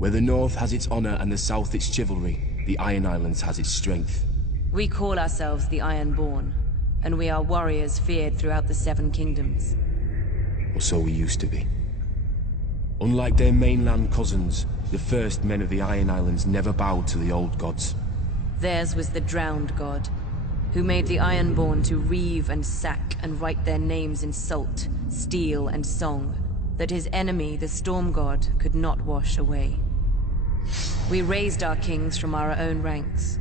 Where the north has its honor and the south its chivalry, the Iron Islands has its strength. We call ourselves the Ironborn, and we are warriors feared throughout the Seven Kingdoms. Or so we used to be. Unlike their mainland cousins, the first men of the Iron Islands never bowed to the old gods. Theirs was the drowned god, who made the Ironborn to reave and sack and write their names in salt, steel, and song, that his enemy, the Storm God, could not wash away. We raised our kings from our own ranks,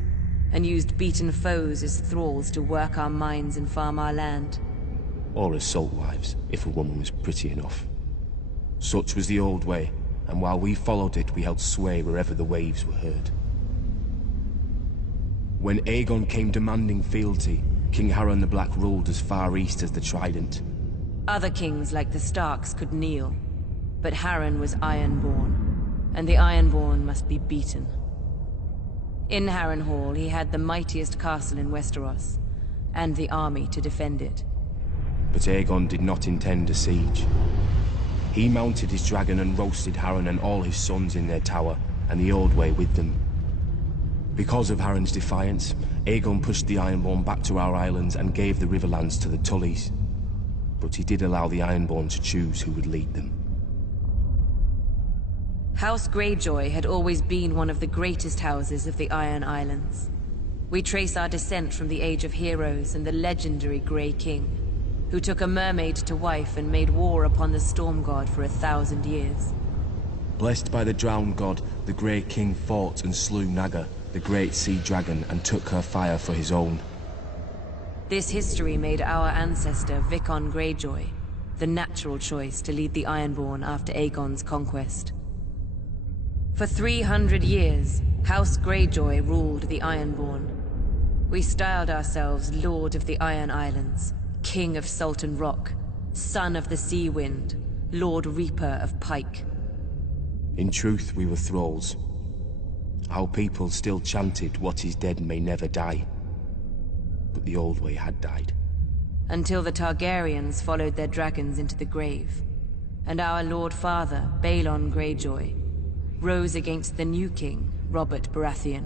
and used beaten foes as thralls to work our mines and farm our land. Or as salt wives, if a woman was pretty enough. Such was the old way, and while we followed it, we held sway wherever the waves were heard. When Aegon came demanding fealty, King Harren the Black ruled as far east as the Trident. Other kings like the Starks could kneel, but Harren was Ironborn, and the Ironborn must be beaten. In Harrenhal, he had the mightiest castle in Westeros, and the army to defend it. But Aegon did not intend a siege. He mounted his dragon and roasted Harren and all his sons in their tower, and the Old Way with them. Because of Harren's defiance, Aegon pushed the Ironborn back to our islands and gave the Riverlands to the Tullys. But he did allow the Ironborn to choose who would lead them. House Greyjoy had always been one of the greatest houses of the Iron Islands. We trace our descent from the Age of Heroes and the legendary Grey King, who took a mermaid to wife and made war upon the Storm God for 1,000 years. Blessed by the Drowned God, the Grey King fought and slew Naga, the great sea dragon, and took her fire for his own. This history made our ancestor Vicon Greyjoy the natural choice to lead the Ironborn after Aegon's conquest. For 300 years, House Greyjoy ruled the Ironborn. We styled ourselves Lord of the Iron Islands, King of Salt and Rock, Son of the Sea Wind, Lord Reaper of Pike. In truth, we were thralls. Our people still chanted, "What is dead may never die." But the Old Way had died. Until the Targaryens followed their dragons into the grave, and our Lord Father, Balon Greyjoy, rose against the new king, Robert Baratheon.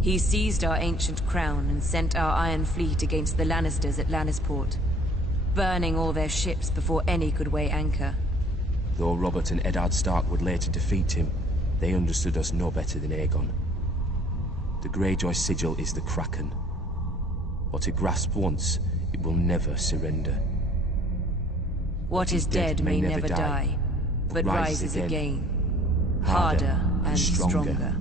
He seized our ancient crown and sent our Iron Fleet against the Lannisters at Lannisport, burning all their ships before any could weigh anchor. Though Robert and Eddard Stark would later defeat him, they understood us no better than Aegon. The Greyjoy sigil is the Kraken. What it grasped once, it will never surrender. What is dead may never die, but rises again, harder and stronger.